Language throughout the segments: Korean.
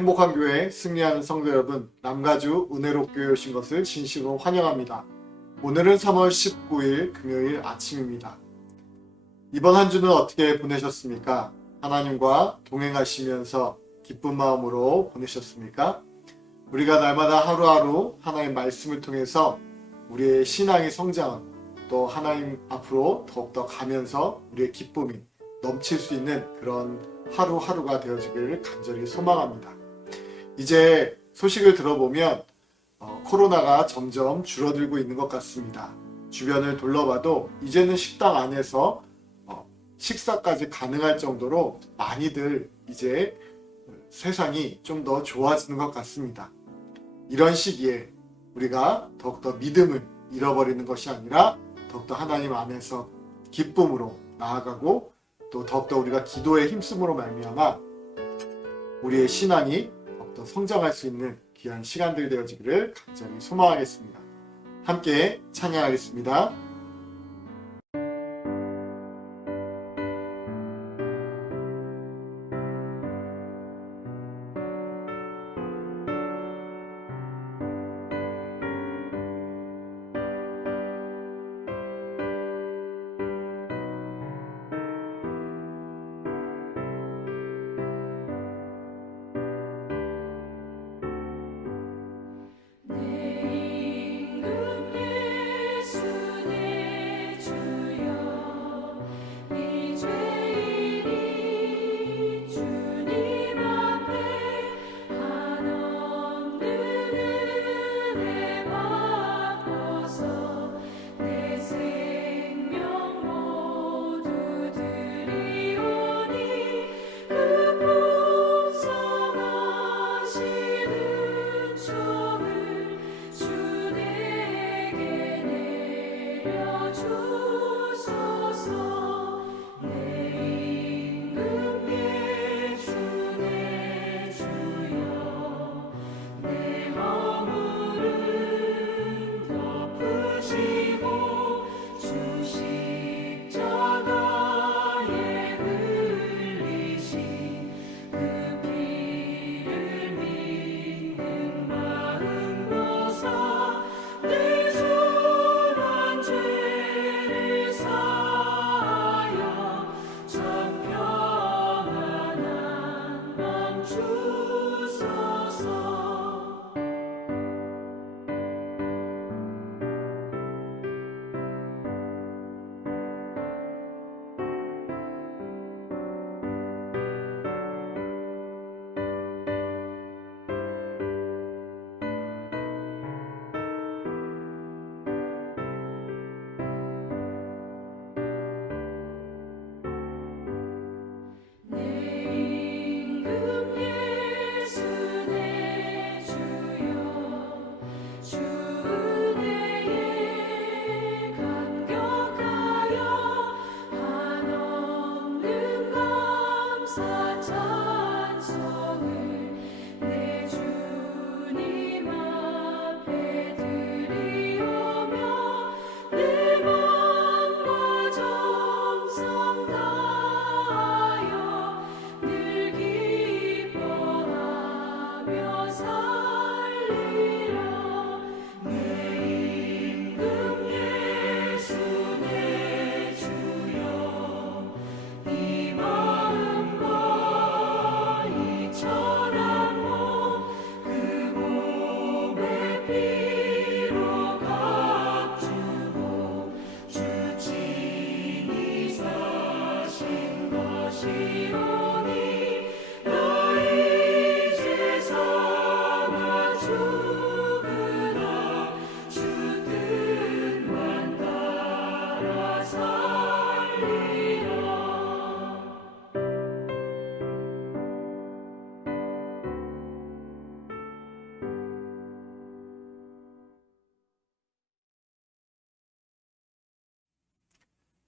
행복한 교회 승리하는 성도 여러분, 남가주 은혜롭교회 오신 것을 진심으로 환영합니다. 오늘은 3월 19일 금요일 아침입니다. 이번 한 주는 어떻게 보내셨습니까? 하나님과 동행하시면서 기쁜 마음으로 보내셨습니까? 우리가 날마다 하루하루 하나님 말씀을 통해서 우리의 신앙의 성장, 또 하나님 앞으로 더욱더 가면서 우리의 기쁨이 넘칠 수 있는 그런 하루하루가 되어지기를 간절히 소망합니다. 이제 소식을 들어보면 코로나가 점점 줄어들고 있는 것 같습니다. 주변을 둘러봐도 이제는 식당 안에서 식사까지 가능할 정도로 많이들 이제 세상이 좀 더 좋아지는 것 같습니다. 이런 시기에 우리가 더욱더 믿음을 잃어버리는 것이 아니라 더욱더 하나님 안에서 기쁨으로 나아가고 또 더욱더 우리가 기도에 힘쓰므로 말미암아 우리의 신앙이 더욱더 성장할 수 있는 귀한 시간들 되어지기를 간절히 소망하겠습니다. 함께 찬양하겠습니다.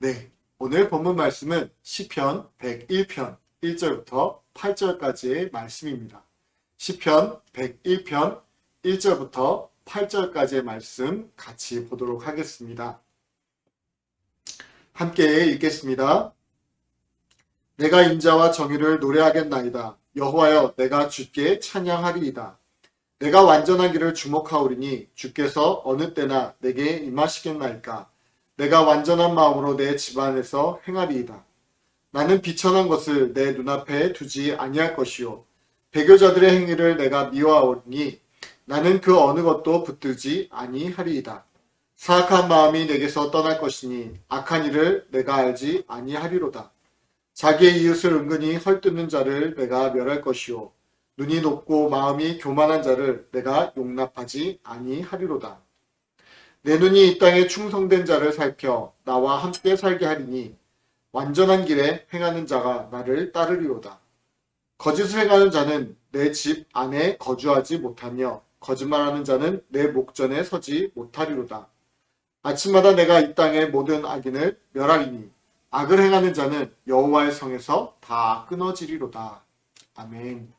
네, 오늘 본문 말씀은 시편 101편 1절부터 8절까지의 말씀입니다. 시편 101편 1절부터 8절까지의 말씀 같이 보도록 하겠습니다. 함께 읽겠습니다. 내가 인자와 정의를 노래하겠나이다. 여호와여 내가 주께 찬양하리이다. 내가 완전한 길을 주목하오리니 주께서 어느 때나 내게 임하시겠나이까. 내가 완전한 마음으로 내 집안에서 행하리이다. 나는 비천한 것을 내 눈앞에 두지 아니할 것이요 배교자들의 행위를 내가 미워하오니 나는 그 어느 것도 붙들지 아니하리이다. 사악한 마음이 내게서 떠날 것이니 악한 일을 내가 알지 아니하리로다. 자기의 이웃을 은근히 헐뜯는 자를 내가 멸할 것이요 눈이 높고 마음이 교만한 자를 내가 용납하지 아니하리로다. 내 눈이 이 땅에 충성된 자를 살펴 나와 함께 살게 하리니 완전한 길에 행하는 자가 나를 따르리로다. 거짓을 행하는 자는 내 집 안에 거주하지 못하며 거짓말하는 자는 내 목전에 서지 못하리로다. 아침마다 내가 이 땅의 모든 악인을 멸하리니 악을 행하는 자는 여호와의 성에서 다 끊어지리로다. 아멘.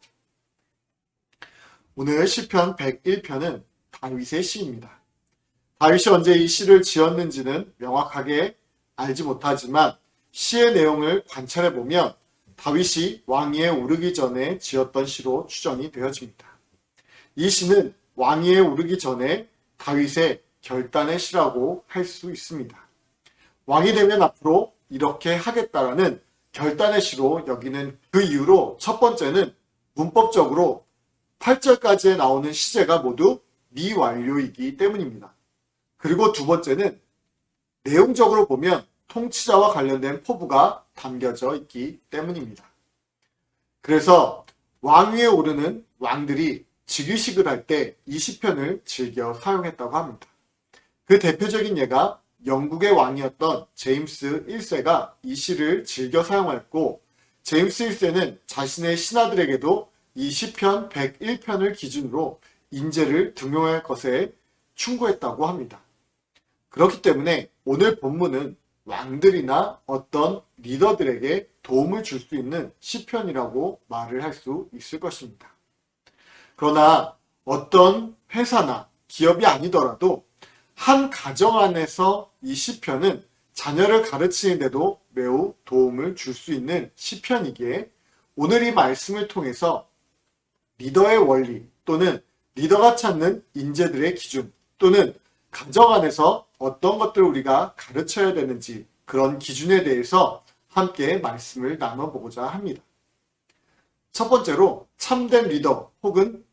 오늘 시편 101편은 다윗의 시입니다. 다윗이 언제 이 시를 지었는지는 명확하게 알지 못하지만 시의 내용을 관찰해 보면 다윗이 왕위에 오르기 전에 지었던 시로 추정이 되어집니다. 이 시는 왕위에 오르기 전에 다윗의 결단의 시라고 할 수 있습니다. 왕이 되면 앞으로 이렇게 하겠다라는 결단의 시로 여기는 그 이유로 첫 번째는 문법적으로 8절까지에 나오는 시제가 모두 미완료이기 때문입니다. 그리고 두 번째는 내용적으로 보면 통치자와 관련된 포부가 담겨져 있기 때문입니다. 그래서 왕위에 오르는 왕들이 즉위식을 할 때 이 시편을 즐겨 사용했다고 합니다. 그 대표적인 예가 영국의 왕이었던 제임스 1세가 이 시를 즐겨 사용하였고 제임스 1세는 자신의 신하들에게도 이 시편 101편을 기준으로 인재를 등용할 것에 충고했다고 합니다. 그렇기 때문에 오늘 본문은 왕들이나 어떤 리더들에게 도움을 줄 수 있는 시편이라고 말을 할 수 있을 것입니다. 그러나 어떤 회사나 기업이 아니더라도 한 가정 안에서 이 시편은 자녀를 가르치는 데도 매우 도움을 줄 수 있는 시편이기에 오늘 이 말씀을 통해서 리더의 원리 또는 리더가 찾는 인재들의 기준 또는 가정 안에서 어떤 것들을 우리가 가르쳐야 되는지 그런 기준에 대해서 함께 말씀을 나눠보고자 합니다. 첫 번째로 참된 리더 혹은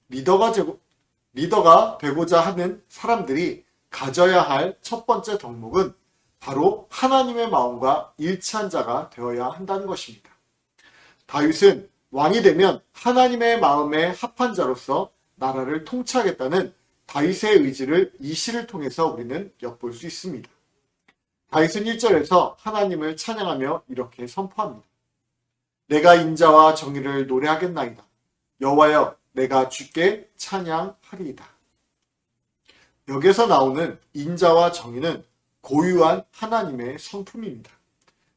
리더가 되고자 하는 사람들이 가져야 할 첫 번째 덕목은 바로 하나님의 마음과 일치한 자가 되어야 한다는 것입니다. 다윗은 왕이 되면 하나님의 마음에 합한 자로서 나라를 통치하겠다는 다윗의 의지를 이 시를 통해서 우리는 엿볼 수 있습니다. 다윗은 1절에서 하나님을 찬양하며 이렇게 선포합니다. 내가 인자와 정의를 노래하겠나이다. 여호와여 내가 주께 찬양하리이다. 여기서 나오는 인자와 정의는 고유한 하나님의 성품입니다.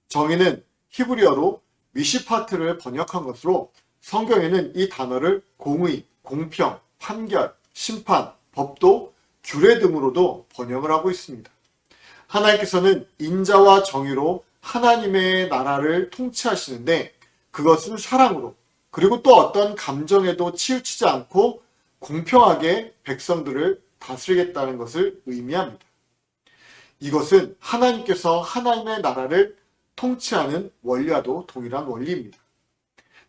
정의는 히브리어로 미시파트를 번역한 것으로 성경에는 이 단어를 공의, 공평, 판결, 심판, 법도, 규례 등으로도 번역을 하고 있습니다. 하나님께서는 인자와 정의로 하나님의 나라를 통치하시는데 그것은 사랑으로 그리고 또 어떤 감정에도 치우치지 않고 공평하게 백성들을 다스리겠다는 것을 의미합니다. 이것은 하나님께서 하나님의 나라를 통치하는 원리와도 동일한 원리입니다.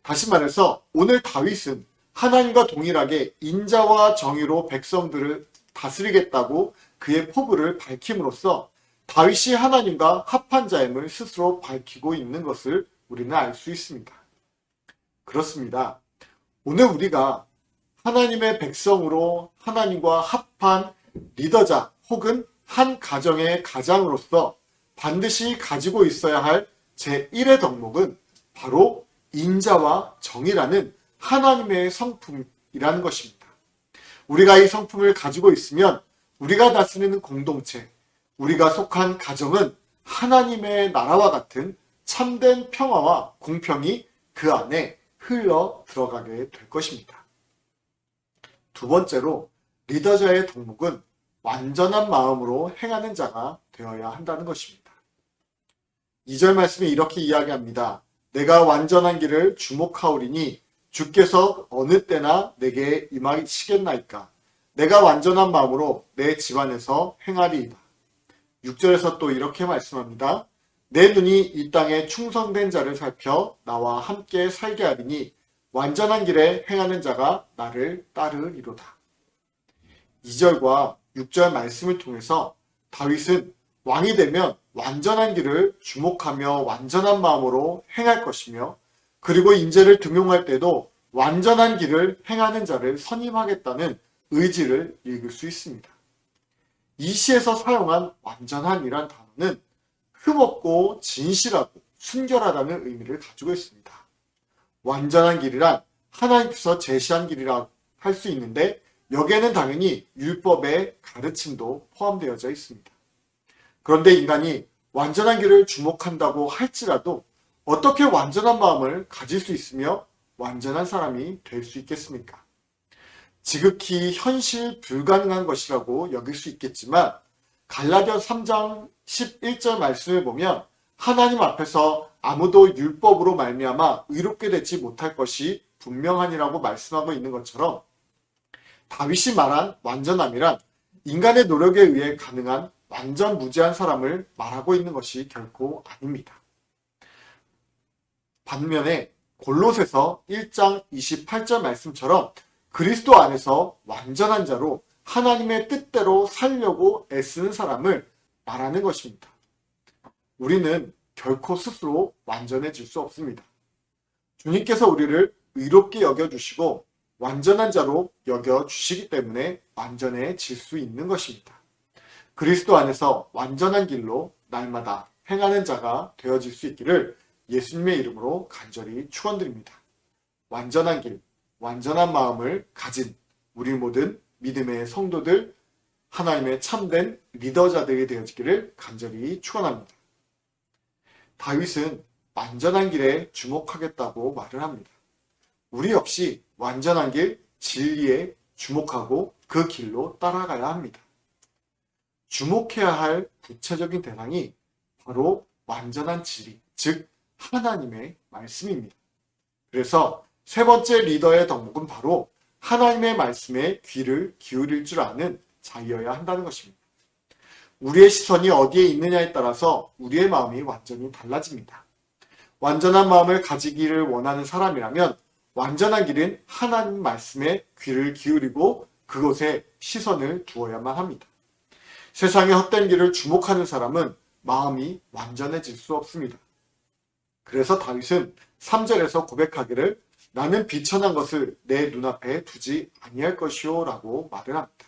다시 말해서 오늘 다윗은 하나님과 동일하게 인자와 정의로 백성들을 다스리겠다고 그의 포부를 밝힘으로써 다윗이 하나님과 합한 자임을 스스로 밝히고 있는 것을 우리는 알 수 있습니다. 그렇습니다. 오늘 우리가 하나님의 백성으로 하나님과 합한 리더자 혹은 한 가정의 가장으로서 반드시 가지고 있어야 할 제1의 덕목은 바로 인자와 정의라는 하나님의 성품이라는 것입니다. 우리가 이 성품을 가지고 있으면 우리가 다스리는 공동체, 우리가 속한 가정은 하나님의 나라와 같은 참된 평화와 공평이 그 안에 흘러 들어가게 될 것입니다. 두 번째로 리더자의 덕목은 완전한 마음으로 행하는 자가 되어야 한다는 것입니다. 2절 말씀에 이렇게 이야기합니다. 내가 완전한 길을 주목하오리니 주께서 어느 때나 내게 임하시겠나이까. 내가 완전한 마음으로 내 집안에서 행하리이다. 6절에서 또 이렇게 말씀합니다. 내 눈이 이 땅에 충성된 자를 살펴 나와 함께 살게 하리니 완전한 길에 행하는 자가 나를 따르리로다. 2절과 6절 말씀을 통해서 다윗은 왕이 되면 완전한 길을 주목하며 완전한 마음으로 행할 것이며, 그리고 인재를 등용할 때도 완전한 길을 행하는 자를 선임하겠다는 의지를 읽을 수 있습니다. 이 시에서 사용한 완전한이란 단어는 흠없고 진실하고 순결하다는 의미를 가지고 있습니다. 완전한 길이란 하나님께서 제시한 길이라 할 수 있는데, 여기에는 당연히 율법의 가르침도 포함되어져 있습니다. 그런데 인간이 완전한 길을 주목한다고 할지라도 어떻게 완전한 마음을 가질 수 있으며 완전한 사람이 될 수 있겠습니까? 지극히 현실 불가능한 것이라고 여길 수 있겠지만, 갈라디아 3장 11절 말씀을 보면 하나님 앞에서 아무도 율법으로 말미암아 의롭게 되지 못할 것이 분명하니라고 말씀하고 있는 것처럼, 다윗이 말한 완전함이란 인간의 노력에 의해 가능한 완전 무죄한 사람을 말하고 있는 것이 결코 아닙니다. 반면에 골로새서 1장 28절 말씀처럼 그리스도 안에서 완전한 자로 하나님의 뜻대로 살려고 애쓰는 사람을 말하는 것입니다. 우리는 결코 스스로 완전해질 수 없습니다. 주님께서 우리를 의롭게 여겨주시고 완전한 자로 여겨주시기 때문에 완전해질 수 있는 것입니다. 그리스도 안에서 완전한 길로 날마다 행하는 자가 되어질 수 있기를 예수님의 이름으로 간절히 축원드립니다. 완전한 길, 완전한 마음을 가진 우리 모든 믿음의 성도들, 하나님의 참된 리더자들이 되어지기를 간절히 축원합니다. 다윗은 완전한 길에 주목하겠다고 말을 합니다. 우리 역시 완전한 길, 진리에 주목하고 그 길로 따라가야 합니다. 주목해야 할 구체적인 대상이 바로 완전한 진리, 즉 하나님의 말씀입니다. 그래서 세 번째 리더의 덕목은 바로 하나님의 말씀에 귀를 기울일 줄 아는 자이어야 한다는 것입니다. 우리의 시선이 어디에 있느냐에 따라서 우리의 마음이 완전히 달라집니다. 완전한 마음을 가지기를 원하는 사람이라면 완전한 길은 하나님 말씀에 귀를 기울이고 그곳에 시선을 두어야만 합니다. 세상의 헛된 길을 주목하는 사람은 마음이 완전해질 수 없습니다. 그래서 다윗은 3절에서 고백하기를 나는 비천한 것을 내 눈앞에 두지 아니할 것이오 라고 말을 합니다.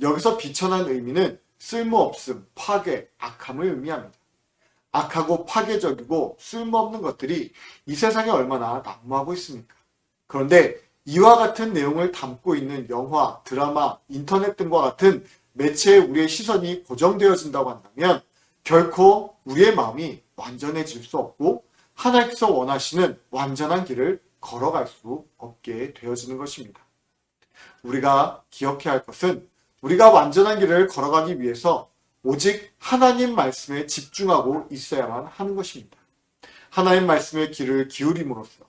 여기서 비천한 의미는 쓸모없음, 파괴, 악함을 의미합니다. 악하고 파괴적이고 쓸모없는 것들이 이 세상에 얼마나 난무하고 있습니까? 그런데 이와 같은 내용을 담고 있는 영화, 드라마, 인터넷 등과 같은 매체에 우리의 시선이 고정되어진다고 한다면 결코 우리의 마음이 완전해질 수 없고 하나님께서 원하시는 완전한 길을 걸어갈 수 없게 되어지는 것입니다. 우리가 기억해야 할 것은 우리가 완전한 길을 걸어가기 위해서 오직 하나님 말씀에 집중하고 있어야만 하는 것입니다. 하나님 말씀의 귀를 기울임으로써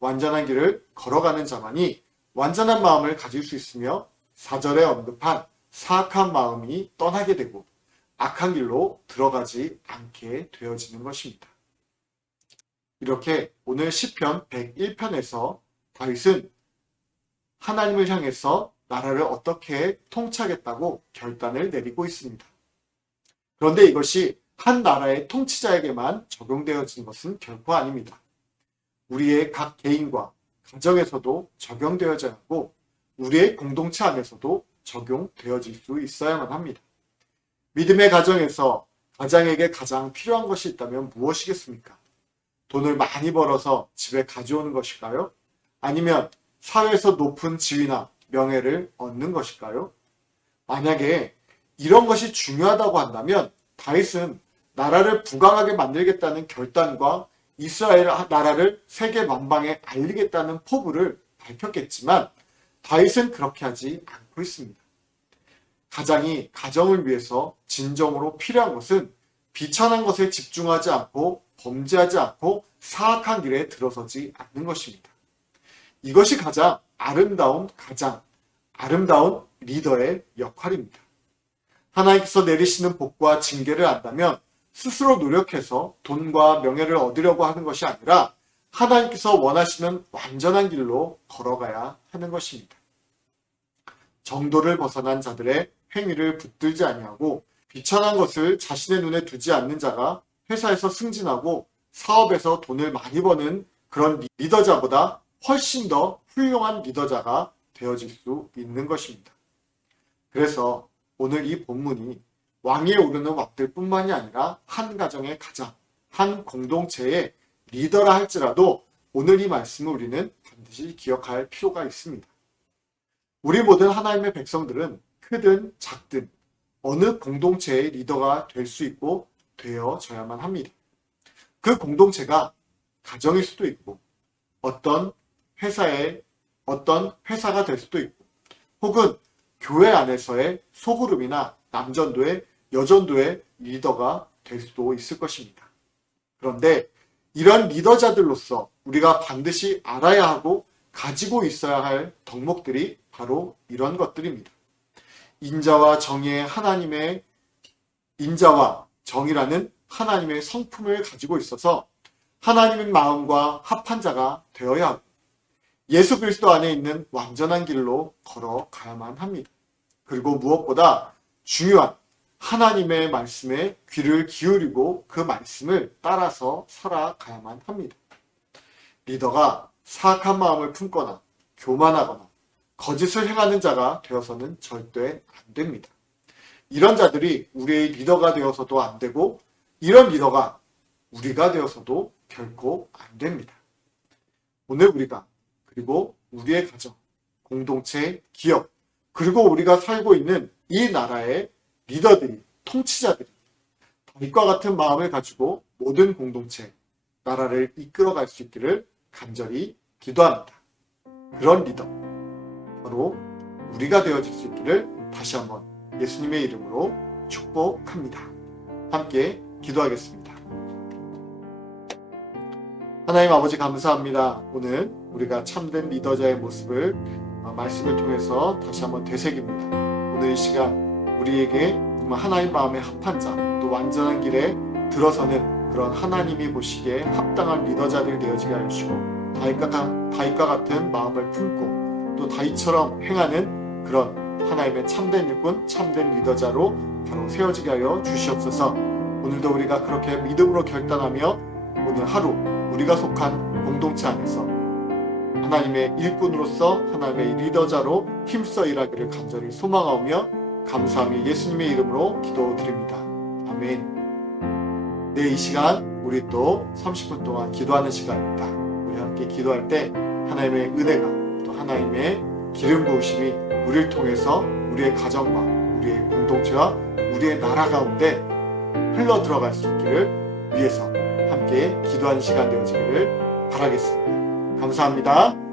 완전한 길을 걸어가는 자만이 완전한 마음을 가질 수 있으며 4절에 언급한 사악한 마음이 떠나게 되고 악한 길로 들어가지 않게 되어지는 것입니다. 이렇게 오늘 시편 101편에서 다윗은 하나님을 향해서 나라를 어떻게 통치하겠다고 결단을 내리고 있습니다. 그런데 이것이 한 나라의 통치자에게만 적용되어지는 것은 결코 아닙니다. 우리의 각 개인과 가정에서도 적용되어져야 하고 우리의 공동체 안에서도 적용되어질 수 있어야만 합니다. 믿음의 가정에서 가장에게 가장 필요한 것이 있다면 무엇이겠습니까? 돈을 많이 벌어서 집에 가져오는 것일까요? 아니면 사회에서 높은 지위나 명예를 얻는 것일까요? 만약에 이런 것이 중요하다고 한다면 다윗은 나라를 부강하게 만들겠다는 결단과 이스라엘 나라를 세계 만방에 알리겠다는 포부를 밝혔겠지만 다윗은 그렇게 하지 않고 있습니다. 가장이 가정을 위해서 진정으로 필요한 것은 비천한 것에 집중하지 않고 범죄하지 않고 사악한 길에 들어서지 않는 것입니다. 이것이 가장 아름다운 리더의 역할입니다. 하나님께서 내리시는 복과 징계를 안다면 스스로 노력해서 돈과 명예를 얻으려고 하는 것이 아니라 하나님께서 원하시는 완전한 길로 걸어가야 하는 것입니다. 정도를 벗어난 자들의 행위를 붙들지 아니하고 비천한 것을 자신의 눈에 두지 않는 자가 회사에서 승진하고 사업에서 돈을 많이 버는 그런 리더자보다 훨씬 더 훌륭한 리더자가 되어질 수 있는 것입니다. 그래서 오늘 이 본문이 왕위에 오르는 왕들 뿐만이 아니라 한 가정의 가장, 한 공동체의 리더라 할지라도 오늘 이 말씀을 우리는 반드시 기억할 필요가 있습니다. 우리 모든 하나님의 백성들은 크든 작든 어느 공동체의 리더가 될 수 있고 되어져야만 합니다. 그 공동체가 가정일 수도 있고 어떤 회사가 될 수도 있고 혹은 교회 안에서의 소그룹이나 남전도의 여전도의 리더가 될 수도 있을 것입니다. 그런데 이런 리더자들로서 우리가 반드시 알아야 하고 가지고 있어야 할 덕목들이 바로 이런 것들입니다. 인자와 정이라는 하나님의 성품을 가지고 있어서 하나님의 마음과 합한 자가 되어야 하고 예수 그리스도 안에 있는 완전한 길로 걸어가야만 합니다. 그리고 무엇보다 중요한 하나님의 말씀에 귀를 기울이고 그 말씀을 따라서 살아가야만 합니다. 리더가 사악한 마음을 품거나 교만하거나 거짓을 행하는 자가 되어서는 절대 안 됩니다. 이런 자들이 우리의 리더가 되어서도 안 되고 이런 리더가 우리가 되어서도 결코 안 됩니다. 오늘 우리가 그리고 우리의 가정, 공동체, 기업 그리고 우리가 살고 있는 이 나라의 리더들이, 통치자들이 다윗과 같은 마음을 가지고 모든 공동체, 나라를 이끌어갈 수 있기를 간절히 기도합니다. 그런 리더, 바로 우리가 되어질 수 있기를 다시 한번 예수님의 이름으로 축복합니다. 함께 기도하겠습니다. 하나님 아버지 감사합니다. 오늘 우리가 참된 리더자의 모습을 말씀을 통해서 다시 한번 되새깁니다. 오늘 이 시간 우리에게 정말 하나님 마음에 합한 자, 또 완전한 길에 들어서는 그런 하나님이 보시기에 합당한 리더자들 되어지게 하시고 다윗과 같은 마음을 품고 또 다윗처럼 행하는 그런 하나님의 참된 일꾼, 참된 리더자로 바로 세워지게 하여 주시옵소서. 오늘도 우리가 그렇게 믿음으로 결단하며 오늘 하루 우리가 속한 공동체 안에서 하나님의 일꾼으로서 하나님의 리더자로 힘써 일하기를 간절히 소망하며 감사하며 예수님의 이름으로 기도드립니다. 아멘. 네, 이 시간 우리 또 30분 동안 기도하는 시간입니다. 우리 함께 기도할 때 하나님의 은혜가 또 하나님의 기름 부으심이 우리를 통해서 우리의 가정과 우리의 공동체와 우리의 나라 가운데 흘러 들어갈 수 있기를 위해서 함께 기도하는 시간 되어지기를 바라겠습니다. 감사합니다.